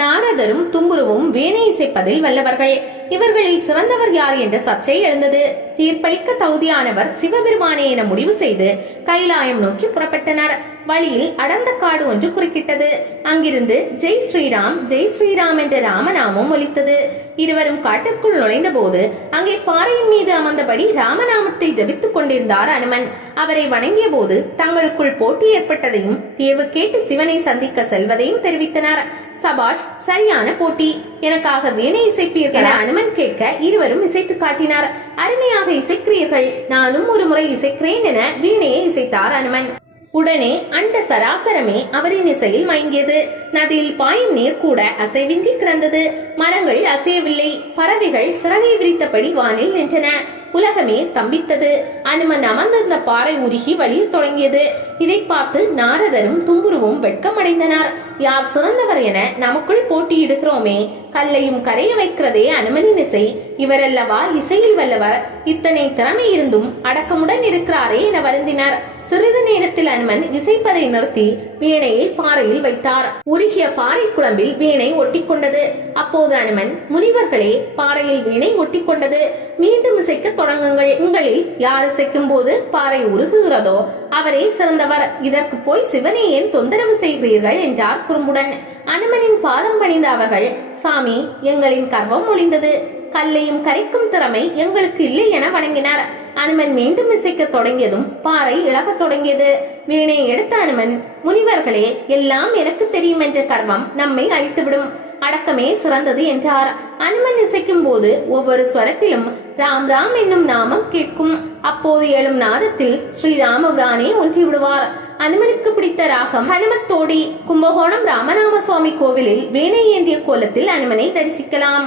நாரதரும் தும்புருவும் வீணை இசைப்பதில் வல்லவர்கள். இவர்களில் சிறந்தவர் யார் என்ற சர்ச்சை எழுந்தது. தீர்ப்பளிக்க தகுதியானவர் சிவபெருமானே என முடிவு செய்து கைலாயம் நோக்கி புறப்பட்டனர். வழியில் அடர்ந்த காடு ஒன்று குறுக்கிட்டது. அங்கிருந்து ஜெய் ஸ்ரீராம் ஜெய் ஸ்ரீராம் என்ற ராமநாமம் ஒலித்தது. இருவரும் காட்டிற்குள் நுழைந்த போது அங்கே பாறையின் மீது அமர்ந்தபடி ராமநாமத்தை ஜபித்துக் கொண்டிருந்தார் அனுமன். அவரை வணங்கிய போது தங்களுக்குள் போட்டி ஏற்பட்டதையும் தீர்வு கேட்டு சிவனை சந்திக்க செல்வதையும் தெரிவித்தனர். சபாஷ், சரியான போட்டி. எனக்காக வீணை இசைப்பீர்கள் என அனுமன் கேட்க இருவரும் இசைத்து காட்டினார். அருமையாக இசைக்கிறீர்கள், நானும் ஒரு முறை இசைக்கிறேன் என வீணையை இசைத்தார் அனுமன். உடனே அண்ட சராசரமே அவரின் இசையில் மயங்கியது. நதியில் பாயும் நீர் கூட அசைவின்றி கிடந்தது. மரங்கள் அசையவில்லை. பறவைகள் சிறகை விரித்தபடி வானில் நின்றன. உலகமே ஸ்தம்பித்தது. அனுமன் அமர்ந்திருந்த பாறை உருகி வழிய தொடங்கியது. இதை பார்த்து நாரதரும் தும்புருவும் வெட்கமடைந்தனர். யார் சிறந்தவர் என நமக்குள் போட்டியிடுகிறோமே, கல்லையும் கரைய வைக்கிறதே அனுமனின் இசை. இவரல்லவா இசையில் வல்லவர். இத்தனை திறமை இருந்தும் அடக்கமுடன் இருக்கிறாரே என வருந்தினர். சிறிது நேரத்தில் அனுமன் இசைப்பதை நிறுத்தி வீணையை பாறையில் வைத்தார். உருகிய பாறை குழம்பில் வீணை ஒட்டிக்கொண்டது. அப்போது அனுமன், முனிவர்களே, பாறையில் வீணை ஒட்டிக்கொண்டது, மீண்டும் இசைக்க தொடங்குங்கள். உங்களில் யார் இசைக்கும் போது பாறை உருகுகிறதோ அவரே சிறந்தவர். இதற்கு போய் சிவனை ஏன் தொந்தரவு செய்கிறீர்கள் என்றார் குறும்புடன். அனுமனின் பாதம் பணிந்த அவர்கள், சாமி, எங்களின் கர்வம் ஒளிந்தது. கல்லையும் கரைக்கும் திறமை எங்களுக்கு இல்லை என வணங்கினார். அனுமன் மீண்டும் இசைக்க தொடங்கியதும் பாறை இழக்கத் தொடங்கியது. வீணை எடுத்த அனுமன், முனிவர்களே, எல்லாம் எனக்கு தெரியும் என்ற கர்வம் நம்மை அழித்துவிடும். அடக்கமே சிறந்தது என்றார். அனுமன் இசைக்கும் போது ஒவ்வொரு ஸ்வரத்திலும் ராம் ராம் என்னும் நாமம் கேட்கும். அப்போது எழும் நாதத்தில் ஸ்ரீராமபிரானே ஒன்றி விடுவார். அனுமனுக்கு பிடித்த ராகம் ஹனுமத்தோடி. கும்பகோணம் ராமநாம சுவாமி கோவிலில் வீணை ஏந்திய கோலத்தில் அனுமனை தரிசிக்கலாம்.